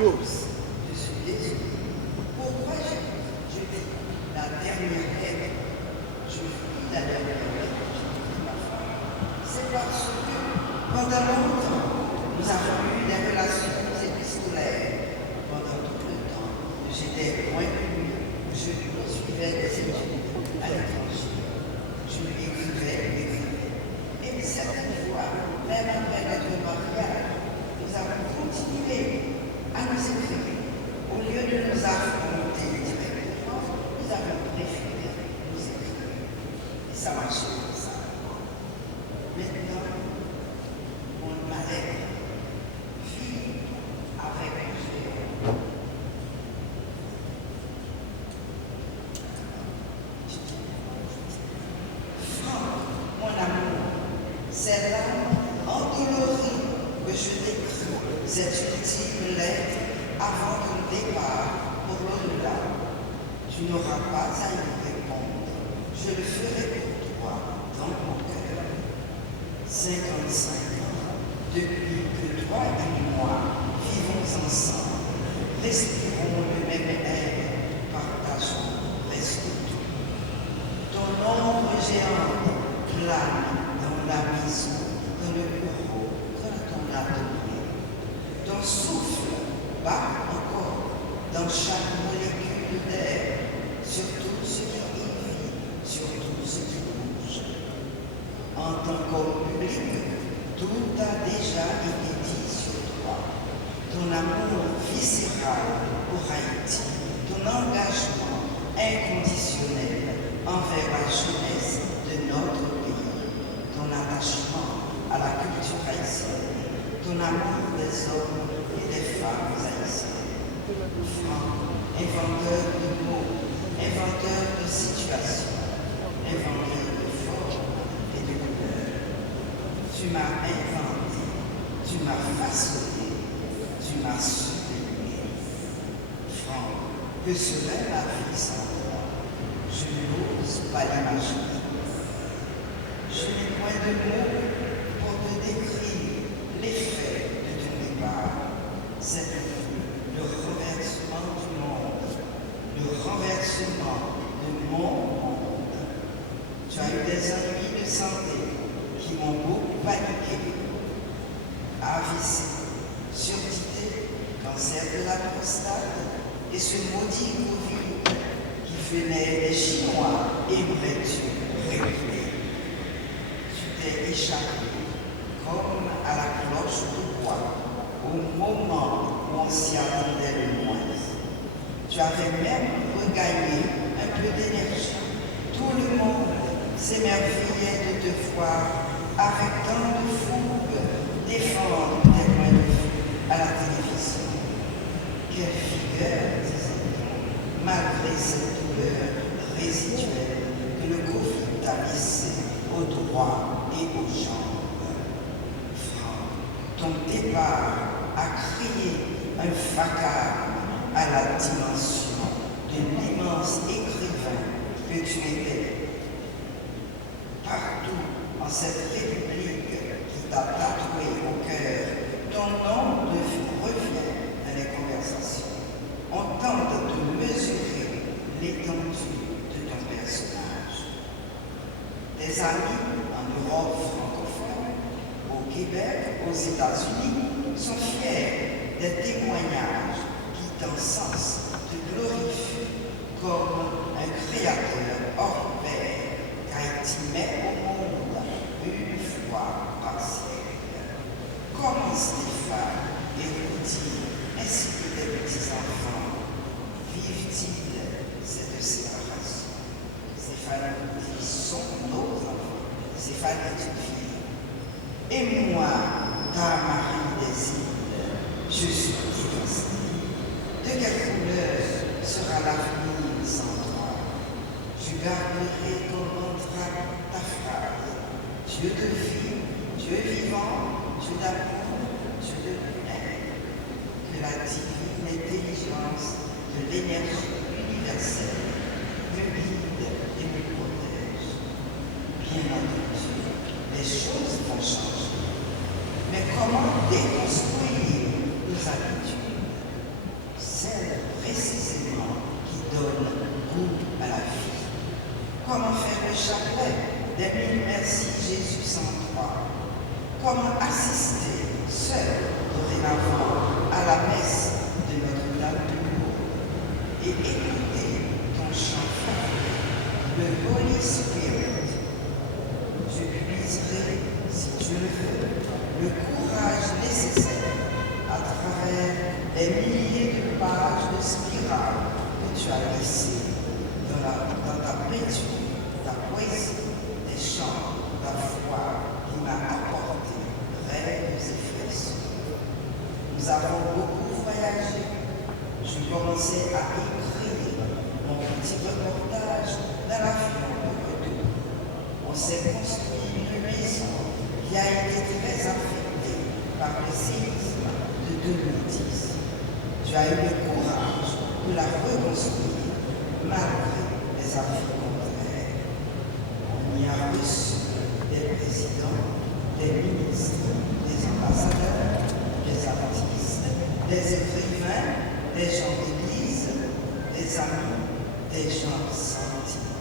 Dios. Je suis désolé. Pourquoi je dis la dernière lettre? Je lis la dernière lettre de ma femme. C'est parce que pendant longtemps, nous avons eu des relations épistolaires. Pendant tout le temps, j'étais loin de lui. Je poursuivais des études à l'étranger. Je lui écrivais. Et certaines fois, même après notre mariage, nous avons continué à nous écrire. Au lieu de nous affronter directement, nous avons préféré nous écrire. Et ça marchait comme ça. Maintenant, mon malheur vit avec un géant. Franck, mon amour, c'est l'âme endolorie que je t'écris cette ultime lettre avant ton départ pour l'au-delà. Tu n'auras pas à y répondre. Je le ferai pour toi dans mon cœur. 55 ans depuis que toi et moi vivons ensemble, respirons le même air, partageons presque tout. Ton ombre géante plane dans la maison, dans le bureau, dans ton atelier. Ton souffle bat encore dans chaque molécule d'air, sur tout ce qui vit, sur tout ce qui bouge. En tant qu'homme public, tout a déjà été dit sur toi. Ton amour viscéral pour Haïti, ton engagement inconditionnel envers la jeunesse de notre pays, ton attachement à la culture haïtienne, ton amour des hommes et des femmes haïtiennes. Franck, inventeur de mots, inventeur de situations, inventeur de formes et de couleurs. Tu m'as inventé, tu m'as façonné, tu m'as sublimé. Franck, que serait la vie sans toi? Je n'ose pas l'imaginer. Je n'ai point de mots pour te décrire l'effet de ton départ. C'est le renversement du monde, le renversement de mon monde. Tu as eu des ennuis de santé qui m'ont beaucoup paniqué. AVC, surdité, cancer de la prostate et ce maudit Covid qui fait naître les Chinois aimerais-tu réguler? Tu t'es échappé comme à la cloche de bois au moment où on s'y attendait le moins. Tu avais même regagné un peu d'énergie. Tout le monde s'émerveillait de te voir avec tant de fougue défendre tes points de vue à la télévision. Quelle figure, disait-on, malgré cette douleur résiduelle que le Covid t'a laissée au droit et aux jambes. Franck, ton départ a créé un vacarme à la dimension de l'immense écrivain que tu étais. Partout en cette république qui t'a tatoué au cœur, ton nom revient dans les conversations. On tente de mesurer l'étendue de ton personnage. Tes amis en Europe francophone, au Québec, aux États-Unis sont fiers des témoignages qui t'encensent, te glorifient comme un créateur hors pair qu'Haïti met au monde une fois par siècle. Comment Stéphane et Rudy, ainsi que tes petits-enfants, vivent-ils cette séparation? Stéphane et Rudy sont nos enfants. Stéphane est une fille. Et moi, ta Marie des îles, je suis dévastée. De quelle couleur sera l'avenir sans toi? Je garderai ton mantra, ta phrase. Dieu de vie, Dieu vivant, Dieu d'amour, Dieu de lumière. Que la divine intelligence de l'énergie universelle me guide et me protège. Bien entendu, les choses vont changer. Mais comment déconstruire nos habitudes? le chapelet des mille Merci Jésus 103. Comment assister seul dorénavant à la messe de Notre-Dame de Lourdes et écouter ton chant favori, le Holy Spirit. Je puiserai, si tu le veux, le courage nécessaire à travers les milliers de pages de spirale que tu as laissées dans ta peinture, ta poésie, tes chants, ta foi qui m'a apporté rêves et frissons. Nous avons beaucoup voyagé. Je commençais à écrire mon petit reportage dans l'avion de retour. On s'est construit une maison qui a été très affectée par le séisme de 2010. Tu as eu le courage de la reconstruire malgré les avis contraires. On y a reçu des présidents, des ministres, des ambassadeurs, des artistes, des écrivains, des gens d'église, des amis, des gens sans titre.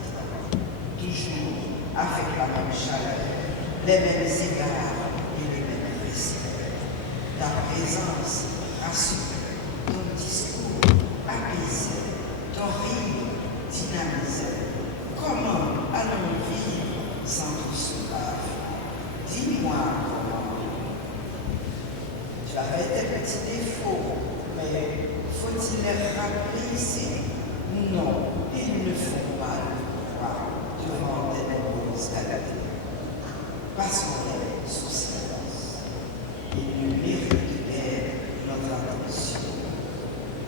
Toujours avec la même chaleur, les mêmes égards et le même respect. Ta présence rassure, ton discours apaisait, ton rire dynamisait. Comment allons-nous vivre sans tout cela? Dis-moi comment. Tu avais tes petits défauts, mais faut-il les rappeler ici? Non, il ne faut pas le voir devant tes nombreuses qualités. Passons-les sous silence. Il ne mérite guère notre attention.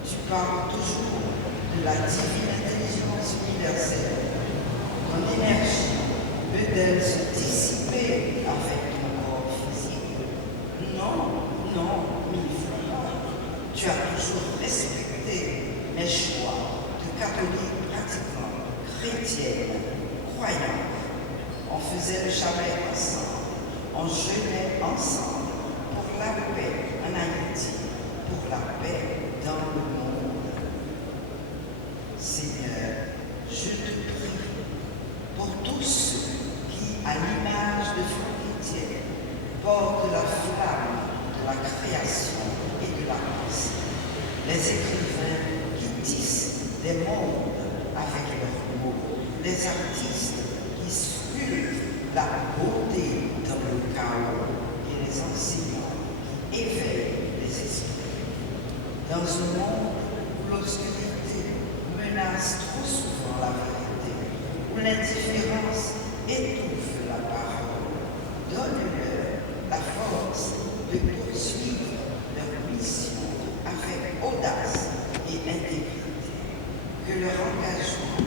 Tu parles toujours de la divine intelligence universelle. Ton énergie peut-elle se dissiper avec ton corps physique? Non, non, mille fois non. Tu as toujours respecté mes choix de catholique pratiquant, chrétienne, croyante. On faisait le chapelet ensemble, on jeûnait ensemble pour la paix en Haïti, pour la paix dans le monde. Seigneur, je te prie pour tous ceux qui, à l'image de Florentine, portent la flamme de la création et de la pensée. Les écrivains qui tissent des mondes avec leurs mots, les artistes qui sculptent la beauté dans le chaos et les enseignants qui éveillent les esprits. Dans un monde où l'obscurité menace trop souvent la vérité, où l'indifférence étouffe la parole, donne-leur la force de poursuivre leur mission avec audace et intégrité. Que leur engagement,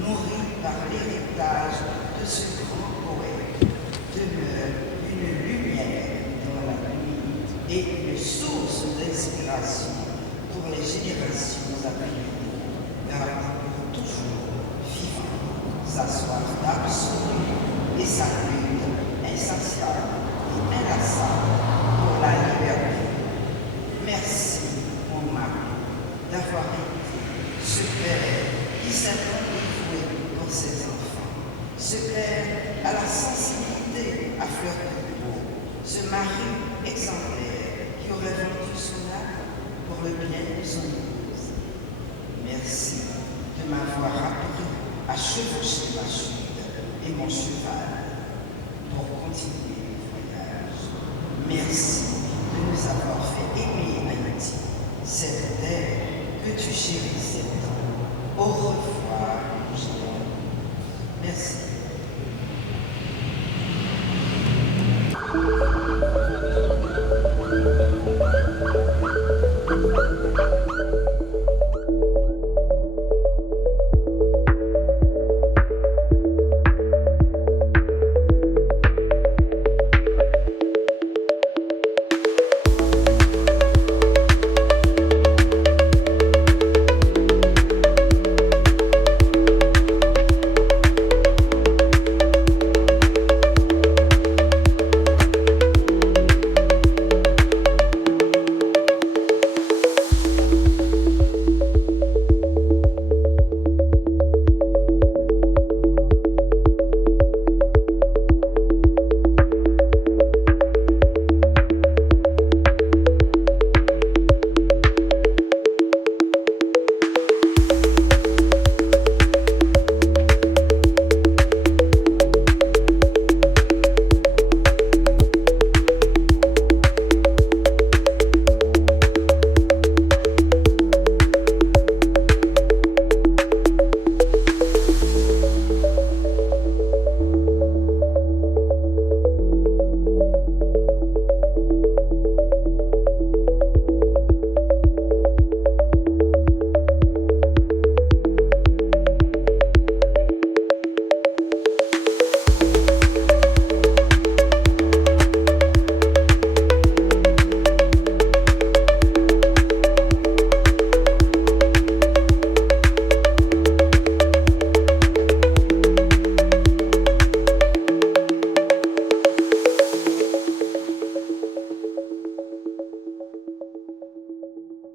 nourri par l'héritage de ce grand poète, demeure une lumière dans la nuit et une source d'inspiration pour les générations à venir. Garde pour toujours vivant sa soif d'absolu et sa lutte insatiable et inlassable pour la liberté. Merci, mon mari, d'avoir été ce père qui s'est dévoué pour ses enfants, ce père à la sensibilité à fleur de peau, ce mari exemplaire qui aurait vendu son âme pour le bien de son épouse. Merci de m'avoir appris à chevaucher ma chute et mon cheval pour continuer le voyage. Merci de nous avoir fait aimer Haïti, cette terre que tu chérissais tant. Au revoir.